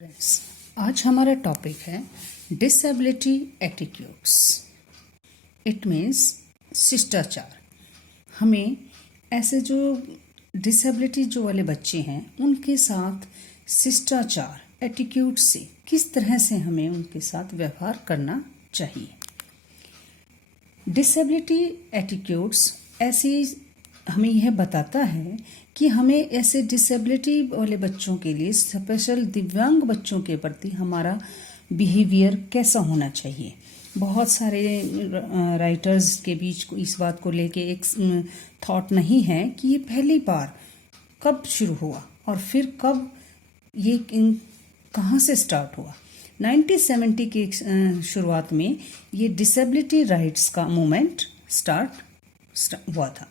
Friends, आज हमारा topic है डिसेबिलिटी एटीट्यूड्स। इट मीन्स शिष्टाचार। हमें ऐसे जो डिसेबिलिटी जो वाले बच्चे हैं उनके साथ शिष्टाचार एटीट्यूड से किस तरह से हमें उनके साथ व्यवहार करना चाहिए। डिसेबिलिटी एटीट्यूड्स ऐसी हमें यह बताता है कि हमें ऐसे डिसेबिलिटी वाले बच्चों के लिए, स्पेशल दिव्यांग बच्चों के प्रति हमारा बिहेवियर कैसा होना चाहिए। बहुत सारे राइटर्स के बीच इस बात को लेके एक थॉट नहीं है कि ये पहली बार कब शुरू हुआ और फिर कब ये कहाँ से स्टार्ट हुआ। 1970 की शुरुआत में ये डिसेबिलिटी राइट्स का मूवमेंट स्टार्ट हुआ था।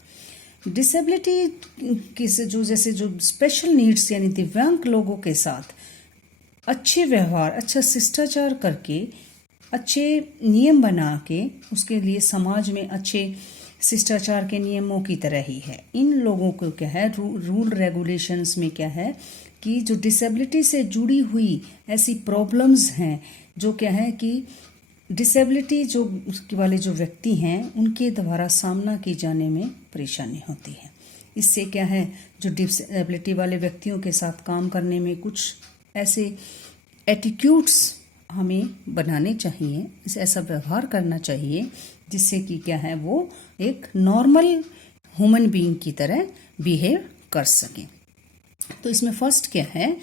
डिसेबिलिटी के से जो जैसे जो स्पेशल नीड्स यानी दिव्यांग लोगों के साथ अच्छे व्यवहार, अच्छा शिष्टाचार करके, अच्छे नियम बना के उसके लिए समाज में अच्छे शिष्टाचार के नियमों की तरह ही है। इन लोगों को क्या है, रूल रेगुलेशंस में क्या है कि जो डिसेबिलिटी से जुड़ी हुई ऐसी प्रॉब्लम्स हैं, जो क्या है कि डिसेबिलिटी जो वाले जो व्यक्ति हैं उनके द्वारा सामना की जाने में परेशानी होती है। इससे क्या है, जो डिसेबिलिटी वाले व्यक्तियों के साथ काम करने में कुछ ऐसे एटीट्यूड्स हमें बनाने चाहिए, ऐसा व्यवहार करना चाहिए जिससे कि क्या है वो एक नॉर्मल ह्यूमन बीइंग की तरह बिहेव कर सकें। तो इसमें फर्स्ट क्या है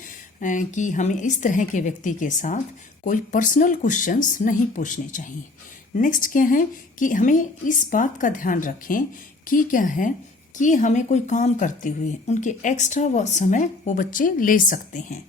कि हमें इस तरह के व्यक्ति के साथ कोई पर्सनल क्वेश्चंस नहीं पूछने चाहिए। नेक्स्ट क्या है कि हमें इस बात का ध्यान रखें कि क्या है कि हमें कोई काम करते हुए उनके एक्स्ट्रा समय वो बच्चे ले सकते हैं।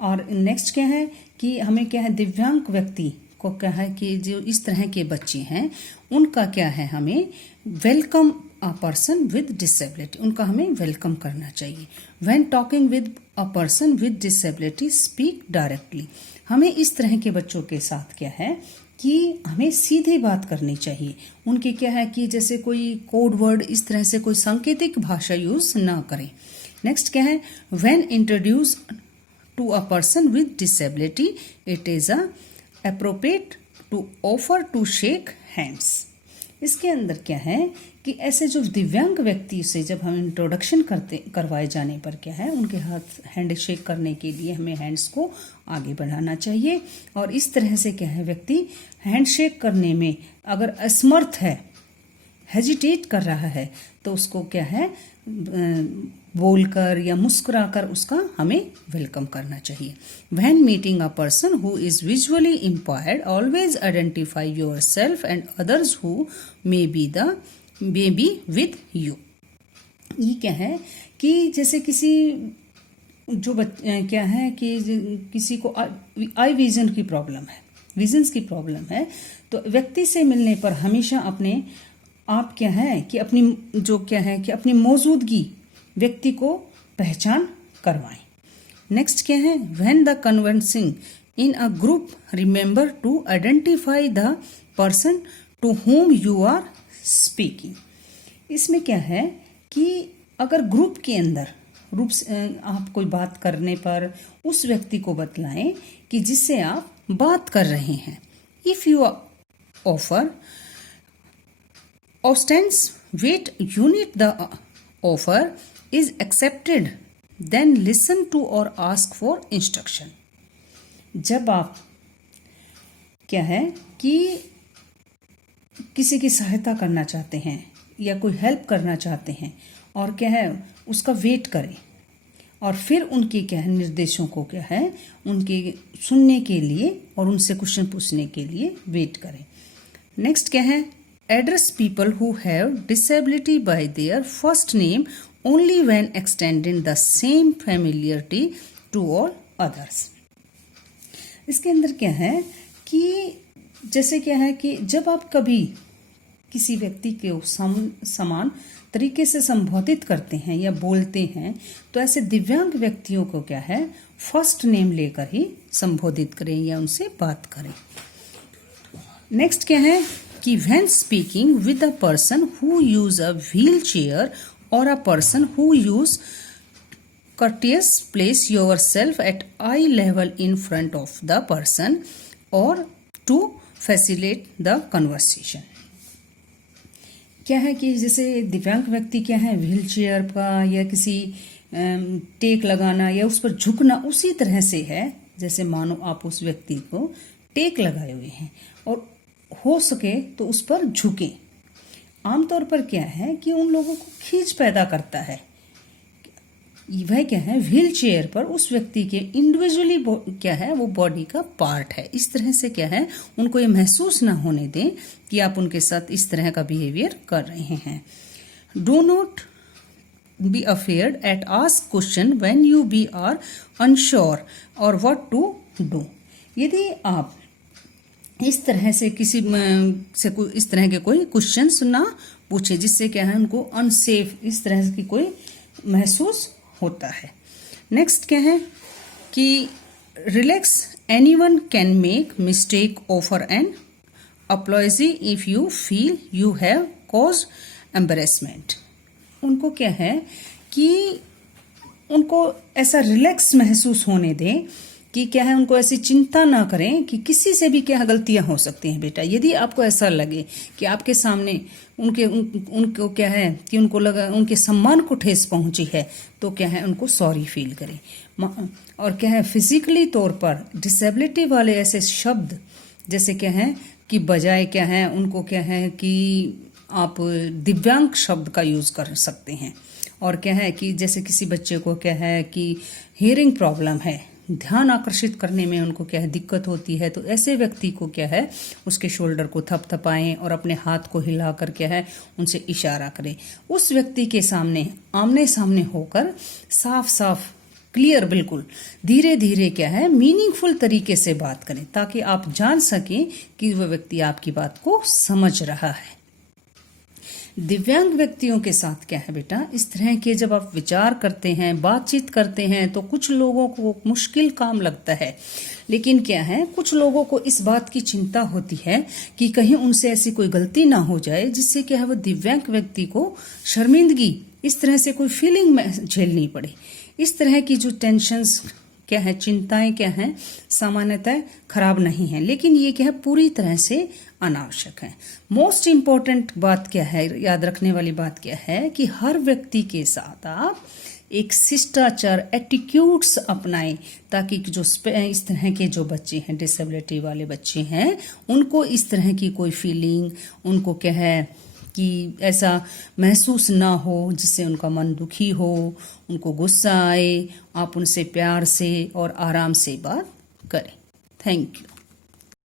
और नेक्स्ट क्या है कि हमें क्या है, दिव्यांग व्यक्ति को क्या है कि जो इस तरह के बच्चे हैं उनका क्या है, हमें welcome a person with disability, उनका हमें वेलकम करना चाहिए। When talking with a person with disability speak directly. हमें इस तरह के बच्चों के साथ क्या है कि हमें सीधी बात करनी चाहिए। उनके क्या है कि जैसे कोई कोड वर्ड, इस तरह से कोई सांकेतिक भाषा यूज ना करें। नेक्स्ट क्या है, when introduce to a person with disability it is appropriate to offer to shake hands. इसके अंदर क्या है कि ऐसे जो दिव्यांग व्यक्ति से जब हम इंट्रोडक्शन करवाए जाने पर क्या है, उनके हाथ हैंड शेक करने के लिए हमें हैंड्स को आगे बढ़ाना चाहिए। और इस तरह से क्या है, व्यक्ति हैंड शेक करने में अगर असमर्थ है, हेजिटेट कर रहा है, तो उसको क्या है बोलकर या मुस्कुराकर उसका हमें वेलकम करना चाहिए। When meeting a person who is visually impaired always identify yourself and others who may be with you. ये क्या है कि जैसे किसी जो क्या है कि किसी को आई विजन की प्रॉब्लम है, विजन्स की प्रॉब्लम है, तो व्यक्ति से मिलने पर हमेशा अपने आप क्या है कि अपनी जो क्या है कि अपनी मौजूदगी व्यक्ति को पहचान करवाएं। नेक्स्ट क्या है, when the conversing in a group remember to identify the person to whom you are speaking. इसमें क्या है कि अगर ग्रुप के अंदर आप कोई बात करने पर उस व्यक्ति को बतलाएं कि जिससे आप बात कर रहे हैं। If you offer ostens wait unit the offer is accepted then listen to or ask for instruction। जब आप क्या है कि किसी की सहायता करना चाहते हैं या कोई हेल्प करना चाहते हैं और क्या है उसका वेट करें और फिर उनके क्या है निर्देशों को क्या है उनके सुनने के लिए और उनसे क्वेश्चन पूछने के लिए वेट करें। नेक्स्ट क्या है, address people who have disability by their first name only when extending the same familiarity to all others। इसके अंदर क्या है कि जैसे क्या है कि जब आप कभी किसी व्यक्ति के समान तरीके से संबोधित करते हैं या बोलते हैं, तो ऐसे दिव्यांग व्यक्तियों को क्या है फर्स्ट नेम लेकर ही संबोधित करें या उनसे बात करें। नेक्स्ट क्या है कि when speaking with a person who use a wheelchair or a person who use courteous, place yourself at eye level in front of the person or to facilitate the conversation. क्या है कि जैसे दिव्यांग व्यक्ति क्या है, व्हील चेयर का या किसी टेक लगाना या उस पर झुकना उसी तरह से है जैसे मानो आप उस व्यक्ति को टेक लगाए हुए हैं और हो सके तो उस पर झुके। आमतौर पर क्या है कि उन लोगों को खींच पैदा करता है, वह क्या है व्हील चेयर पर उस व्यक्ति के इंडिविजुअली क्या है वो बॉडी का पार्ट है। इस तरह से क्या है उनको ये महसूस ना होने दें कि आप उनके साथ इस तरह का बिहेवियर कर रहे हैं। Do not be afraid at ask question when you be are unsure or what to do. यदि आप इस तरह से किसी से इस तरह के कोई क्वेश्चंस ना पूछे जिससे क्या है उनको अनसेफ इस तरह की कोई महसूस होता है। नेक्स्ट क्या है कि relax, anyone can make mistake, offer an apology if you feel you have cause embarrassment. उनको क्या है कि उनको ऐसा रिलैक्स महसूस होने दें कि क्या है उनको ऐसी चिंता ना करें कि किसी से भी क्या गलतियां हो सकती हैं। बेटा यदि आपको ऐसा लगे कि आपके सामने उनको क्या है कि उनको लगा उनके सम्मान को ठेस पहुंची है तो क्या है उनको सॉरी फील करें। और क्या है फिजिकली तौर पर डिसेबिलिटी वाले ऐसे शब्द जैसे क्या है कि बजाय क्या है उनको क्या है कि आप दिव्यांग शब्द का यूज कर सकते हैं। और क्या है कि जैसे किसी बच्चे को क्या है कि हियरिंग प्रॉब्लम है, ध्यान आकर्षित करने में उनको क्या है दिक्कत होती है, तो ऐसे व्यक्ति को क्या है उसके शोल्डर को थपथपाएं और अपने हाथ को हिलाकर क्या है उनसे इशारा करें। उस व्यक्ति के सामने आमने सामने होकर साफ साफ क्लियर बिल्कुल धीरे धीरे क्या है मीनिंगफुल तरीके से बात करें ताकि आप जान सकें कि वह व्यक्ति आपकी बात को समझ रहा है। दिव्यांग व्यक्तियों के साथ क्या है बेटा इस तरह के जब आप विचार करते हैं, बातचीत करते हैं तो कुछ लोगों को मुश्किल काम लगता है, लेकिन क्या है कुछ लोगों को इस बात की चिंता होती है कि कहीं उनसे ऐसी कोई गलती ना हो जाए जिससे क्या है वो दिव्यांग व्यक्ति को शर्मिंदगी इस तरह से कोई फीलिंग में झेलनी पड़े। इस तरह की जो टेंशन्स क्या है, चिंताएं क्या है सामान्यतः खराब नहीं है, लेकिन ये क्या है पूरी तरह से अनावश्यक है। मोस्ट इम्पॉर्टेंट बात क्या है, याद रखने वाली बात क्या है कि हर व्यक्ति के साथ आप एक शिष्टाचार एटीट्यूड्स अपनाएं ताकि जो इस तरह के जो बच्चे हैं डिसेबिलिटी वाले बच्चे हैं उनको इस तरह की कोई फीलिंग उनको क्या है कि ऐसा महसूस ना हो जिससे उनका मन दुखी हो, उनको गुस्सा आए। आप उनसे प्यार से और आराम से बात करें। Thank you.